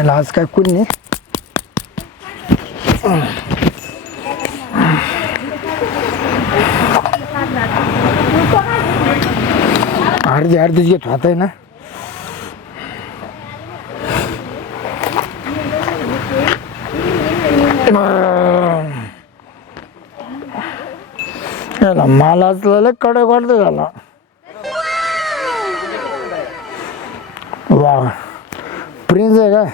याला आज काय कोणी नाही. अर्धी अर्धीच घेत होत आहे ना. याला मालाच लय कडक वाटत झाला. वा. प्रिन्स आहे काय?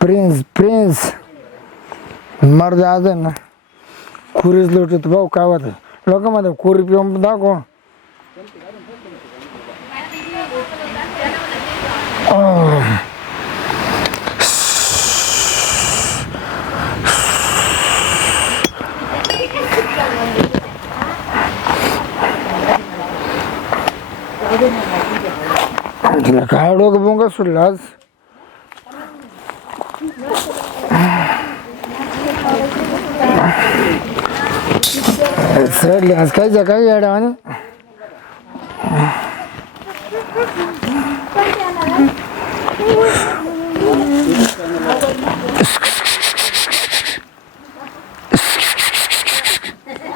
प्रिन्स प्रिन्स मर्द आज आहे ना खुरीच लोटत भाऊ काय होत लोक म्हणतात खुरी पिऊन दाखव काय डोकं बोंग सुटलं आज चढली आज काय काय येडा आणि?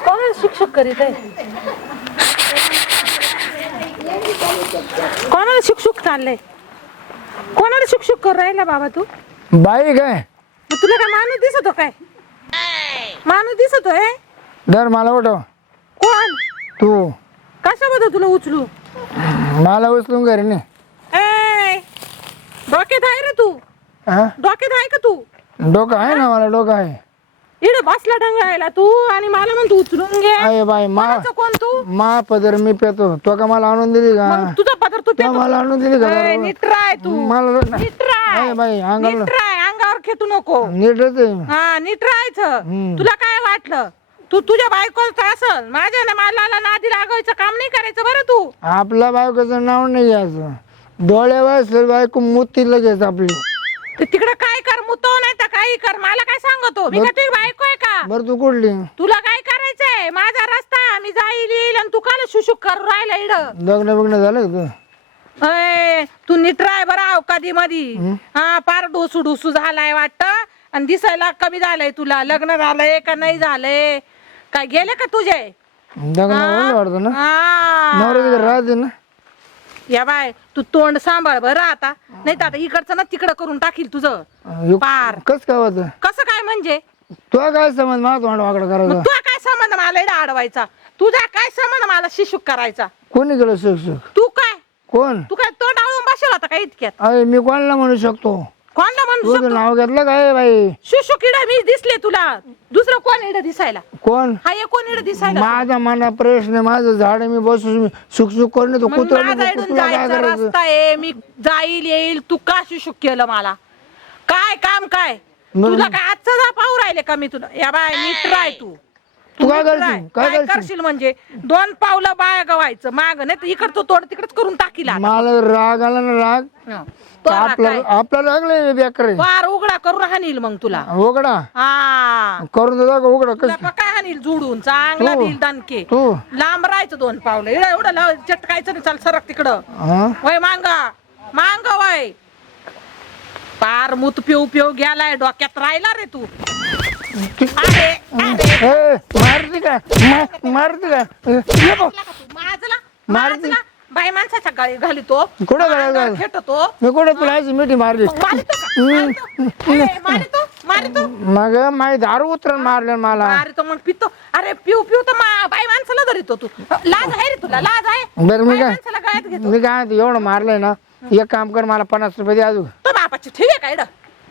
कोणाला शिक्षक करीत आहे? कोणाला शिक्षक चाललंय? कोणाला शिक्षक करू राहिला बाबा तू? बाई काय? मग तुला काय माणूस दिसतो काय? माणूस दिसतोय? दर मला उठव कोण? तू. कशाबद्दल तुला उचलू? मला उचलून घरी नाही ए डोक्यात आहे रे तू. हा? डोक्यात आहे का तू? डोकं आहे ना मला डोकं आहे. इकडे बसला ढंगायला तू आणि मला म्हणतो उचलून घे. अरे बाई मा कोणाचं कोण तू? मा पदर मी पेतो. तो का मला आणून दिली का? तुझा पदर तू तो पेतो. मला आणून दिली का? ए, बरोबर? नीट राय तू. मला नीट राय अरे बाई अंगाला नीट राय अंगावर खेटू नको. नीटच आहे. हा नीट राहायचं. तुला काय वाटलं? तू तुझ्या बायकोचं असल माझ्या ना मला नादी लागायचं काम नाही करायचं बरं तू. आपल्या बायकोचं नाव नाही घ्यायचं. डोळे वाचले बायको मुती लगेच आपली. ते तिकडे काय कर मुतो नाही तर काही कर मला काय सांगतो? मी का तुझी बायको आहे का? बरं तू कुठली? तुला काय करायचंय? माझा रस्ता आहे, मी जाईल येईल आणि तू काल शुशुक करू राहिला इड लग्न बिग्न झालं का तू अय, तू नीट राय बरं अवकादी मधी हा? पार डोसू डोसू झालाय वाटत. आणि दिसायला कमी झालंय तुला. लग्न झालंय का नाही झालंय? काय गेले का तुझे? ना. हा. नवरा राहते ना. या बाय तू तोंड सांभाळ बरं आता. नाही तर आता इकडचं ना तिकडं करून टाकील तुझं. यो- पार. कस काय होतं? कसं काय म्हणजे? तो काय समज मला तोंड वाकडं मग करायचं तुझा काय संबंध? मला इकडं अडवायचा तुझा काय संबंध? मला शिशुक करायचा. कोणी केलं शिक्षक तू काय? कोण? तू काय तोंड आवळून बसेल होता का इतक्यात? अरे मी कोणाला म्हणू शकतो? कोणला म्हणू तुझं शकतो? नाव घेतलं काय बाई? शिशुक इड मी दिसले तुला. दुसरं कोण इड दिसायला? कोण? हा एक कोण इड दिसायला? माझा मना प्रश्न आहे, माझं झाड आहे, मी बसू सुख सुख करून येतो मग कुत्रा माझा इडून तुला काय जायचा करायचं रस्ता आहे मी जाईल येईल तू का शिशुक केलं मला? काय काम काय? मग- तुला काय आजचं जा पाहू राहिले का मी तुला? या बाय नीट राय तू तू. काय करशील? राय. काय काय करशील? करशील म्हणजे? दोन पावलं बाया गवायचं माग नाही तर इकडचं तोड तिकडच करून टाकील. मला राग आला ना राग. आपला? आपला बेकर वार उघडा करून हानील मग तुला. उघडा. हा. करून देता का उघडा तुला कस हानील? जुडून चांगला. देईल दणके तू. लांब राहायचं दोन पावलं. एवढं एवढं लाव- चटकायचं नाही चाल सरक तिकडं. हा? वय मांगा. मांग वय. पार मूत पिऊ पिऊ गेलाय डोक्यात राहिला रे तू. अरे मारती का? मा- मारती का? ए, ये बघ. माझला मारती. माझला बाई माणसाच्या गाळी घालितो. कुठं गळ्यात घाल? खेटतो मी कुठे तुला अशी मिठी मारली? मारितो का? मारितो. ए, मारितो मारितो. मग माझी दारू उतरण मारले मला. मारितो मग पितो. अरे पिऊ पिऊ तर मा- बाई माणसाला धरितो तू. लाज आहे रे तुला लाज आहे. बरं मी बाई काय माणसाला गळ्यात घेतो. मी काय म्हणतो, एवढं मारलंय ना एक काम कर मला पन्नास रुपये दे अजून. तो बापाची ठेवी आहे का इकडं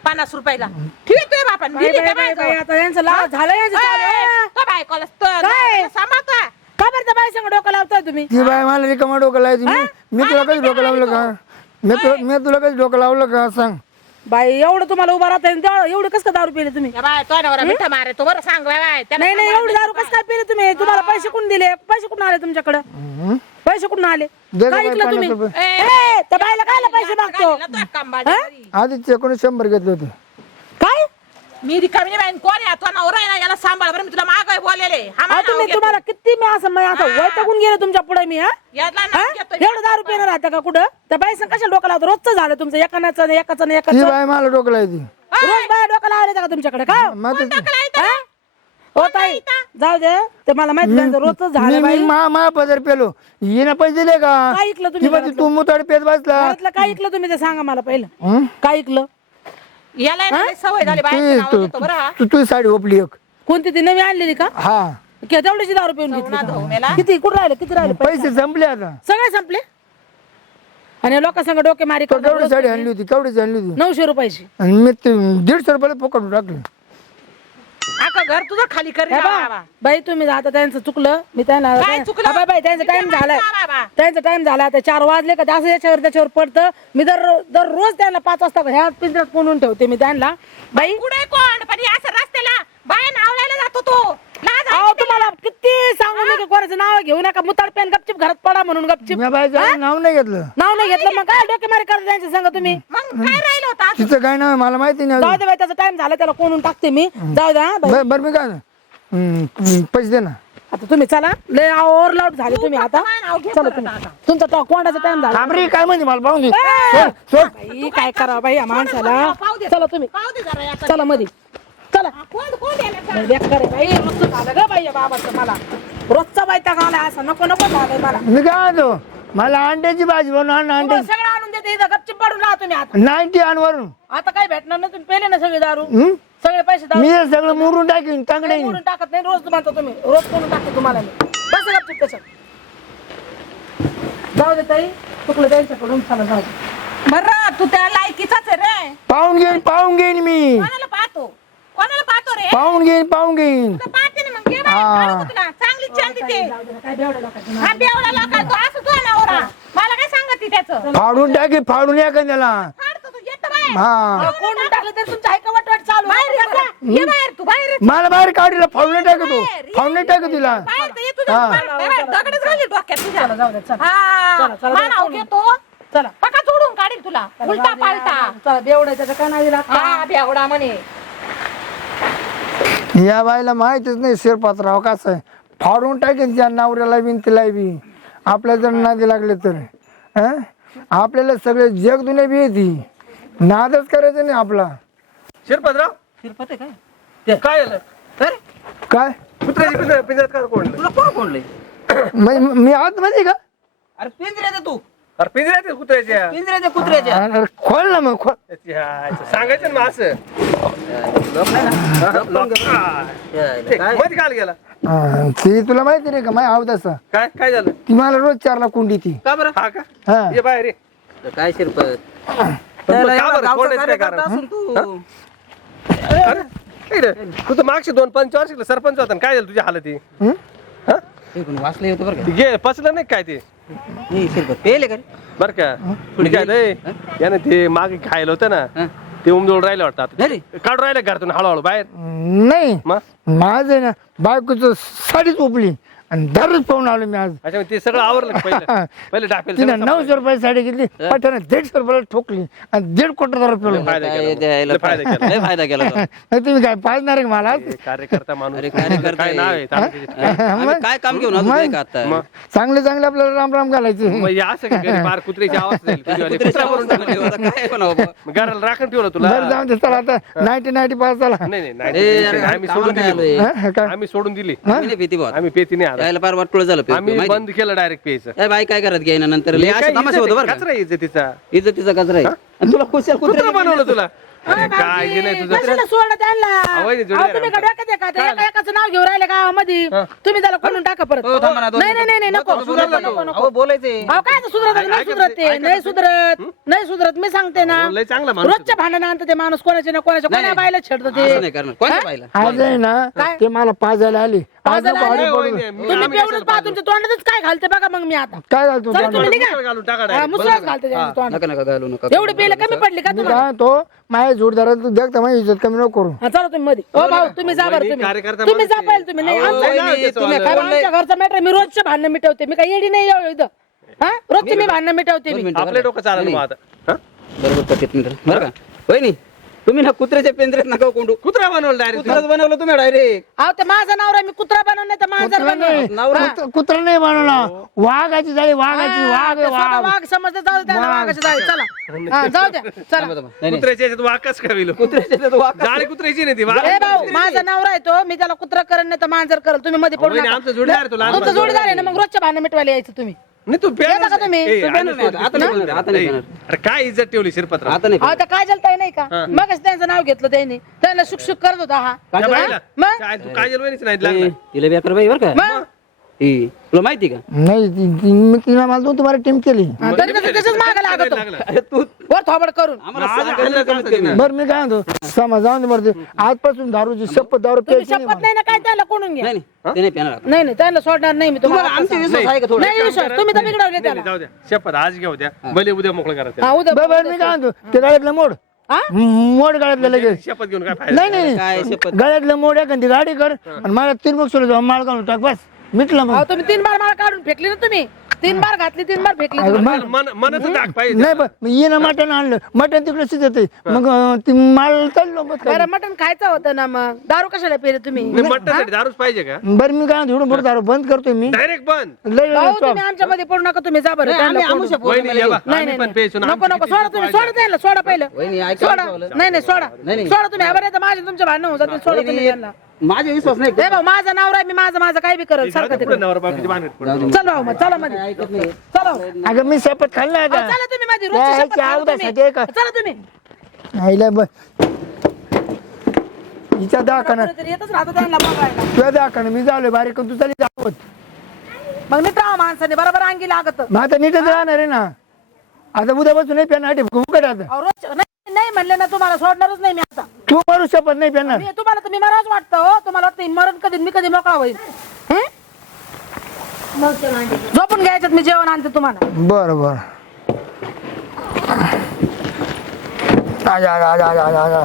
पन्नास रुपयाला. ठेवी तुझ्या बापाने दिली का बायको? आता यांचं लाव झालं यांचं ए, चालू. तो बायकोला तो- काय? सांभाळतोय. का बरं त्या बाई संग डोकं लावताय तुम्ही? ती बाय मला रिकामा डोकं लावायची? मी मी तुला कधी डोकं लावलं का? मी तुला मी तुला कधी डोकं लावलं का? सांग. बाई एवढं तुम्हाला उभा राहता येईल तेवढं- एवढं कसं काय दारू पिले तुम्ही? या बाय तो नवरा मिठा मारे तो बरं सांग बाय. बाय त्याला नाही नाही सांभाळ एवढी दारू कसं काय पिले तुम्ही? तुम्हाला पैसे कुठून दिले? पैसे कुठून आले तुमच्याकडे. पैसे कुठून आले? दे काय बाई ऐकलं तुम्ही? पन्नास रुपये. ए, ए, त्या बाईला कायला पैसे मागतो? घालीला तो एक कंबाडी. आधी कोणी शंभर घेतले होते. काय? मी रिकामी नाही बाई कोण आहे? तो नवरा आहे ना याला सांभाळ. बरं मी तुला माग बोललेले. हा नाव तुम्ही घेतो. तुम्हाला किती मी असं मी असं वैतागून गेले तुमच्यापुढे मी हा? यातला हा? नाव घेतो मी. एवढं दारू पिणार आता का कुठं? त्या बाई संग कशा डोकं लावतो? रोजचं झालं तुमचं एकानाचं आणि एकाचं आणि ती एकाचं. बाय मला डोकं लायती रोज बाया डोकं लावले का तुमच्याकडे? का? हा? हो ताई. जाऊ दे. ते मला माहिती नाही रोजच मी झालं मी बाई. मा मा पदर पेलो. हिनं पैसे दिले का? काय ऐकलं तुम्ही ती म्हणते तू मुताड पेत बसला. घरातलं काय ऐकलं तुम्ही ते सांगा मला पहिलं. हं? काय ऐकलं? याला आहे ना लय सवय झाली बाहेर तू- नाव तू- घेतो बरं हा. तू तुझी साडी ओपली एक. कोणती ती नवी आणलेली का? हा. कि तेवढीची दारू पिऊन घेतली का? किती कुठं राहिले? किती राहिले पैसे? संपले आता. सगळे संपले? आणि लोकांसंग डोके मारी तो. केवढी साडी आणली होती केवढीच आणली होती. नऊशे रुपयाची. आणि मी ते दीडशे रुपयाला पकडून टाकलं. अख्खं घर तुझं खाली कर हे बाई तुम्ही आता त्यांचं चुकलं मी त्यांना काय चुकलं? हा, बाई बाई त्यांचा टाइम झालाय. बाबा? त्यांचा टाइम झाला आता चार वाजले का असं याच्यावर त्याच्यावर पडतं. मी दर दररोज त्यांना पाच वाजता ह्या पिंजऱ्यात कोणून ठेवते मी त्यांना. बाई कुठे कोण? पण हे असं रस्त्याला बाया नावलायला जातो तो. तुम्हाला किती सांगू मी कोणाचं नाव घेऊ नका. मुताड पेन गपचिप घरात पडा म्हणून गपचिप. बायचं नाव नाही घेतलं. नाव नाही घेतलं मग काय डोके मारी करता त्यांच्या सांगा तुम्ही? मग काय राहिलं होतं आज? तिचं काय नाव आहे? मला माहिती नाही जाऊ अजून. दे बाई त्याचा टाइम झाला त्याला कोणून टाकते मी? जाऊ द्या. बर- बरं मी काय हं, हं, पैसे दे ना. आता तुम्ही चला. लय ओव्हरलोड झाले तुम्ही आता. चला तुम्ही. तुमचा तो कोंडाचा टाइम झाला? थांबरी काय म्हणते? मला पाहून दे. ए! सोड, सोड. बाई, काय करा बाई या माणसाला? पाहू दे. चला तुम्ही. पाहू दे जरा याकडे. चला मध्ये चला. कोण कोण यायला सांग? नाही, बेकार आहे बाई रोजचं झालं ग बाई या बाबाचं मला. रोजचा बायता गावला असं नको नको झालंय मला. मी काय म्हणतो? मला अंड्याची भाजी बनव आण अंडे तुम्हाला सगळं आणून देते इथं गपचिप पडून राहा तुम्ही आता. नाईन्टी आण वरून. आता काय भेटणार ना तुम्ही? पेले ना सगळे दारू. हं? सगळे पैसे दारू. मी हे सगळं मुरून टाकीन तांगडे. नाही मोडून टाकत नाही रोज म्हणतो तुम्ही. रोज कोणून टाकते तुम्हाला मी? बस गपचिप त्याच्यात जाऊ दे ताई चुकलं त्यांच्याकडून चला जाऊ दे. बरं तू त्या लायकीचाच आहे रे. पाहून घेईन पाहून घेईन मी पाहतो कोणाला पाहतो रे पाहून घेईन पाहून घेईन. तुला पाहते ना मग बाई, हा. काढू तुला? चांगली छान. हा बेवडा तो असं नवरा मला काय सांगत त्याचं? फाडून टाकी फाडून या का त्याला फाडतो तू येतं बाहेर. हा. अहो, कोणून टाकलं तर तुमचं ऐका वाटवाट चालू. बाहेर ये जा. ये बाहेर तू बाहेर ये. मला बाहेर काढीला फाडून बाहेर, ये. फाडून टाकू तिला. बाहेर तर ये तुझ्या हा. बाहेर, बाहेर, दगडच घालील डोक्यात तुझ्या. चला जाऊ दे चला. हा. चला, चला, नाव चला. घेतो. चला. पका जोडून काढील तुला. उलटा पालटा. चला बेवड्या त्याच्या काय नाही. हा बेवडा म्हणे. या बाईला माहितीच नाही शिरपात्राव कसं आहे. फाडून टाकेन त्या नवऱ्याला बी तिला बी. आपल्या जर नादी लागले तर. हं? आपल्याला सगळे जग दुनिया बी येते नादच करायचं नाही आपला. शिरपतराव शिरपत आहे काय? काय झालं तर काय? कुत्र्याची पिंजरा का कोण तुला कोण मी मी आत मध्ये का? अरे पिंजऱ्यात आहे तू. अरे पिंजऱ्यात आहे कुत्र्याच्या. पिंजऱ्यात आहे कुत्र्याच्या. अरे खोल ना मग खोल. सांगायचं ना मग असं. ते काय मध्ये काल गेला हा, ती तुला माहिती नाही का? माय आव तसा काय? काय झालं? ती मला रोज चारला कुंडी ती. का बरं? हा का? हा. ये बाहेर ये. काय शिरपत? पण त्याला का एवढा बरं? गावचा कोण आहे ते कार्यकर्ता कारण? असून तू. अरे इकडे. तू तर मागचे दोन पंचवार्षिकला सरपंच होता. ना, काय झालं तुझ्या हालती? हं? हा? हे कोण वाचलं होतं बरं ते गे पचलं नाही काय ते? का हे शिरपत पेले का रे? बर का. पुढे काय रे यानं ते मागे खायला होतं ना. हं? ते उमजवळ राहिलं वाटतं आता. घरी काढून राहिलं घरातून? हळूहळू बाहेर? नाही. मग? माझं ना बायकोचं साडीच उपली. आणि दररोज पाहून आलो मी आज. अच्छा ते सगळं आवरलं का पहिलं? पहिले टाकेल तिने नऊशे रुपये साडी घेतली पठाने दीडशे रुपयाला ठोकली आणि दीड कोटी रुपये पेलो फायदा काय केला. द्यायला लय फायदा केला. लय फायदा केला तो. तुम्ही काय पाजणार आहे का मला? कार्यकर्ता माणूस. अरे कार्यकर्ता काय आहे. नाव आहे तालुक्याचे? आम्ही काय काम घेऊन आलो तुझ्या का आता? मग? चांगले चांगले आपल्याला राम राम घालायचे. मग हे असं का घरी बार कुत्र्याची आवाज जाईल तुझीवाली. कुत्र्याच्या कुत्रा करून आवाजामध्ये टाकलं. होता, काय बनावं बाबा? मग घराला राखण ठेवलं तुला? बरं जाऊन दे चला आता. नाईन्टी नाईन्टी पाच चला नाही नाही ए, नाही अरे, आम्ही सोडून दिली? हा, काय? आम्ही सोडून दिली. आम्ही नाही भीती भाऊ आम्ही पेती नाही आता यायला फार वाटकुळ झालं आम्ही माहिती? बंद केलं डायरेक्ट प्यायचं. ए, बाई काय करत घ्यायना नंतर? लय काय असं तमाशा होतो बरं का? कचरा यायचं तिचा इज्जतीचा कचरा आहे. आणि तुला खुशाल कुत्रा बनवलं तुला. नाही तुझं. कशाला आवाज येतो अहो, तुम्ही आमचा. का डोक्यात आहे का? ते एका एकाचं नाव घेऊन राहिले गावामध्ये. तुम्ही त्याला कोणून टाका परत. हो, थांबा ना, दोन नाही नाही नाही नाही, नको सुधारला नको, तो. नको. नको अहो बोलायचे अहो काय सुधरत नाही सुधरत ते नाही सुधरत नाही सुधरत. मी सांगते ना लय चांगला माणूस रोजच्या भांडण आणतं ते माणूस कोणाचे ना कोणाच्या नाही, कोणा. बायला छेडतं असं ते नाही करणार. कोणत्या पाहिला आज आहे ना ते मला पाजायला आली. आज पाजायला नको आली? आडी पडू. वहिनी, मी- तुम्ही कशाला पहा पाहतो? तुमच्या तोंडातच काय घालते बघा मग मी आता. काय घालतो चला तुम्ही निघा. मुसळ घालून टाका हा, direct. मुसळच घालते त्याच्या तोंडात नका नका घालू नका एवढी पेले कमी पडली का मी तुम्हाला? काय तो माझ्या जोडदारात तू देखता माझी इज्जत कमी नको करू. हा, चला तुम्ही मध्ये हो भाऊ तुम्ही जा बरं तुम्ही. कार्यकर्ता तुम्ही जा माणूस पाहिजे तुम्ही. नाही आमचं- तुम्ही. काय? आमच्या घरचं मॅटर मी रोजचं भांडण मिटवते. मी काही येडी नाही एवढं इथं. हा? रोजचं मी भांडण मिटवते दोन मी. मिनिटं आपले बरं डोकं चाललं मग? आता. हा? बरोबर पटत मिनिटं. बरं का? वहिनी. तुम्ही ना कुत्र्याच्या पेंजऱ्यात नका कोंडू. कुत्रा बनवलं डायरेक्ट कुत्राच बनवलं तुम्ही डायरेक्ट अहो माझं नवरा मी कुत्रा बनवून नाही तर मांजर कुत्रा नाही. बनवून कुत्र- कुत्रा नाही बनवला. वाघाची झाली वाघाची वाघ आहे, वाघ. वाघ समजते जाऊ दे त्यांना वाघ. वाघाची जाऊ चला. हा, जाऊ द्या चला. कुत्र्याच्या वाकच कुत्र्याच्या जाळी कुत्र्याची नाही ती वाघ ए भाऊ माझा नवरा आहे तो मी त्याला कुत्रा करेन नाही तर मांजर करेल. तुम्ही मध्ये पडू वहिनी, नका. आमचा जोडीदार आहे तो, लहान तुमचा जोडीदार आहे ना मग रोजच्या भांडण मिटवायला यायचं तुम्ही. नाही तू येता का तुम्ही? ए, तू नाही आता, आता नाही आता नाही. अरे काय इज्जत ठेवली शिरपत्र आता नाही अहो त्या काजल ताई नाही का? मगच त्यांचं नाव घेतलं त्यांनी. त्यांना शुकशुक करत होता हा? मग? काय तू काजल वहिनीच नाही लागला. तिला बेकार बाई बरं का. मग? ए, तुला माहिती का? नाही ती- ती- मी तिला मला दोन तुम्हाला टीम केली. हा, तरी त्याचं त्याच्याच मागे लागतो. लागला. अरे तू वर थोबड करून. आम्हाला कमीत कमी. बरं मी काय म्हणतो समज जाऊन दे बरं ते. आजपासून दारूची शपथ दारू तुम्ही प्यायची नाही शपथ नाही ना काय त्याला कोणून घ्या? नाही नाही ते नाही पेणार आता. नाही नाही त्यांना सोडणार नाही मी तुम्हाला तुम्हाला आमचे विश्वास आहे का थोडं? नाही विश्वास. तुम्ही तर बिघडवले नाही, त्याला. नाही, जाऊ द्या. शपथ आज घेऊ द्या. भले उद्या मोकळं करा त्याला. हा उद्या बरं बरं मी काय म्हणतो ते गळ्यातलं मोड. हा? मोड गळ्यातलं लगेच. शपथ घेऊन काय फायदा? नाही नाही काय शपथ? गळ्यातलं मोड एखादी गाडी कर. आणि मला तीन मग सोडलं माळ घालून टाक बस. मिटलं मग. अहो तुम्ही तीन बार मला काढून फेकली ना तुम्ही. तीन बार घातली तीन बार फेकली अगं, तुम्ही. मग- मन मनाचं दाग पाहिजे. नाही मी येणं मटण आणलं. मटण तिकडे शिजत मग अं, ती माळ चाललो बस काय बरं मटण खायचं होतं ना मग. दारू कशाला पेरे तुम्ही? नाही, मटणासाठी दारूच पाहिजे का? बरं मी काय मोठं दारू बंद करतोय मी. डायरेक्ट बंद. लय लय भाऊ stop. तुम्ही आमच्या मध्ये पडू नका तुम्ही जा बरं. त्यांना. वहिनी ये बा, नाही आम्ही नाही पण पेयचो ना, नको नको. सोडा तुम्ही सोडा त्यांना सोडा पहिलं. वहिनी ऐका सोडा. नाही नाही सोडा. नाही, नाही. सोडा तुम्ही बरं माझे तुमचे भांडण होऊन जातील. सोडा तुम्ही त्यांना माझे विश्वास नाही. ए भाऊ माझा नवरा आहे मी माझं माझं काय बी करेल जाऊ सारखं पुढे. चल भाऊ मग चला मध्ये ऐकत नाही. चला भाऊ. अहो, अगं मी शपथ खाल्ला आता. चला तुम्ही नाही, रोजची शपथ तुम्ही. आहे का? चला तुम्ही. नाही कोणीतरी येतच राहतो त्यांना बघायला. तुझ्या दाखवणं मी झालोय बारीक तू चाली दाखवत मग मित्र माणसाने बरोबर अंगी लागत. मग आता नीटच राहणार आहे ना. आता उद्यापासून नाही पेणार फुकट आता. अहो, रोज नाही नाही म्हणले ना तुम्हाला सोडणारच नाही मी आता. तू मारू शपथ नाही मी तुम्हाला तर मी मराच वाटतं हो. तुम्हाला वाटतं मरण कधी मी कधी मोकळा होईल हं? झोपून घ्यायच्यात मी जेवण आणते तुम्हाला. बरं बरं. आजा आजा आजा आजा आजा.